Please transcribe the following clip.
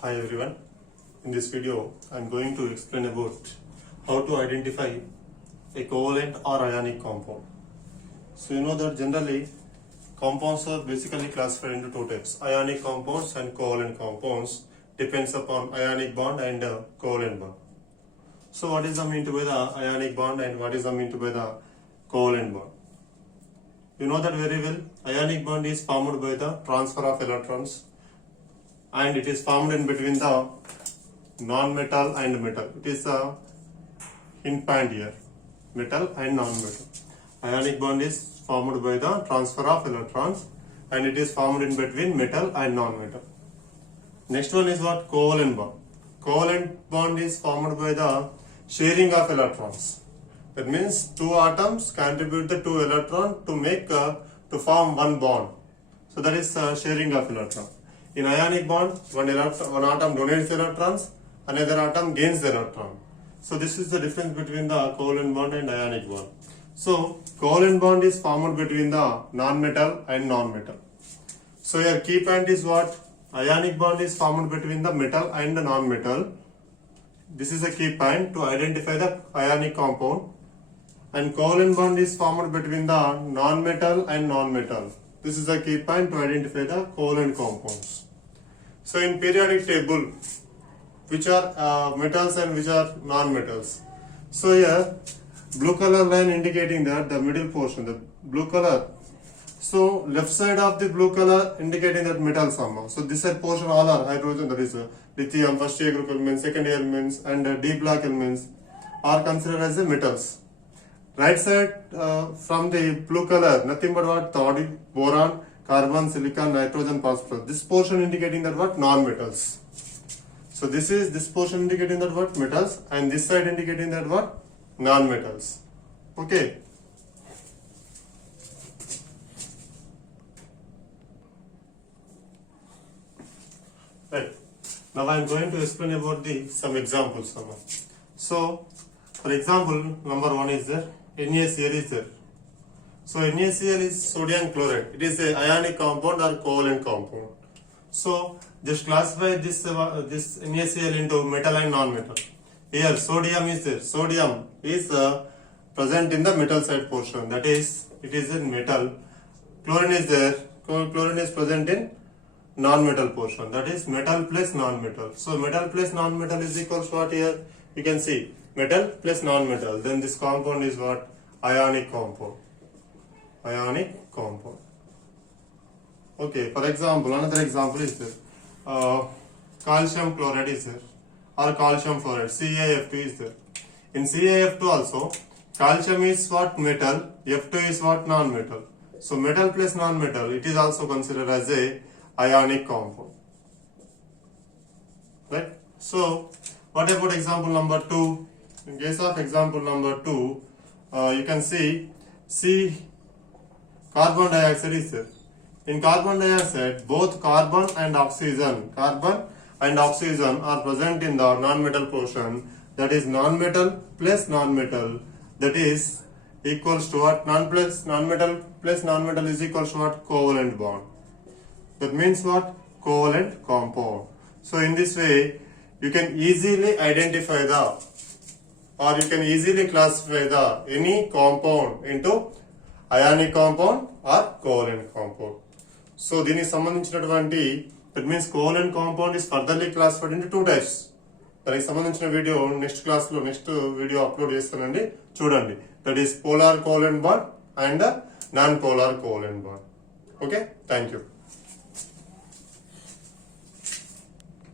Hi everyone, in this video I am going to explain about how to identify a covalent or ionic compound. So you know that generally compounds are basically classified into two types, ionic compounds and covalent compounds, depends upon ionic bond and covalent bond. So what is the mean by the ionic bond and what is the mean by the covalent bond? You know that very well, ionic bond is formed by the transfer of electrons and it is formed in between the non-metal and metal. It is a hint point here, metal and non-metal. Ionic bond is formed by the transfer of electrons and it is formed in between metal and non-metal. Next one is what? Covalent bond. Covalent bond is formed by the sharing of electrons. That means two atoms contribute the two electrons to form one bond. So that is sharing of electrons. In ionic bond, one atom donates electrons, another atom gains the electron. So this is the difference between the covalent bond and ionic bond. So covalent bond is formed between the non-metal and non-metal. So your key point is what? Ionic bond is formed between the metal and the non-metal. This is a key point to identify the ionic compound. And covalent bond is formed between the non-metal and non-metal. This is a key point to identify the covalent compounds. So in periodic table, which are metals and which are non-metals. So here, blue color line indicating that the middle portion, the blue color. So left side of the blue color indicating that metal somehow. So this side portion all are hydrogen, that is lithium, first A group elements, second A elements, and D block elements are considered as the metals. Right side from the blue color, nothing but what? Thorium, boron, carbon, silicon, nitrogen, phosphorus. This portion indicating that what? Non-metals. So this portion indicating that what? Metals, and this side indicating that what? Non-metals. Okay. Right. Now I am going to explain about some examples. So, for example, number one is there. NaCl is there. So NaCl is sodium chloride. It is a ionic compound or covalent compound. So just classify this NaCl into metal and non-metal. Here sodium is there. Sodium is present in the metal side portion. That is, it is in metal. Chlorine is there. Chlorine is present in non-metal portion. That is metal plus non-metal. So metal plus non-metal is equals to what here? You can see metal plus non-metal. Then this compound is what? Ionic compound. Ionic compound. Okay, for example, another example is there. Calcium chloride is there, or calcium fluoride, CaF2 is there. In CaF2 also, calcium is what? Metal, F2 is what? Non-metal. So metal plus non-metal, it is also considered as a ionic compound. Right? So, what about example number 2? In case of example number 2, you can see carbon dioxide is there. In carbon dioxide, both carbon and oxygen are present in the non-metal portion. That is non-metal plus non-metal. That is equals to what? Non-metal plus non-metal is equals to what? Covalent bond. That means what? Covalent compound. So in this way, you can easily identify you can easily classify any compound into ionic compound or covalent compound. So దీనికి సంబంధించినటువంటి, that means covalent compound is furtherly classified into two types. దానికి సంబంధించిన video next video upload చేస్తానండి, చూడండి. That is polar covalent bond and non polar covalent bond. Okay, thank you.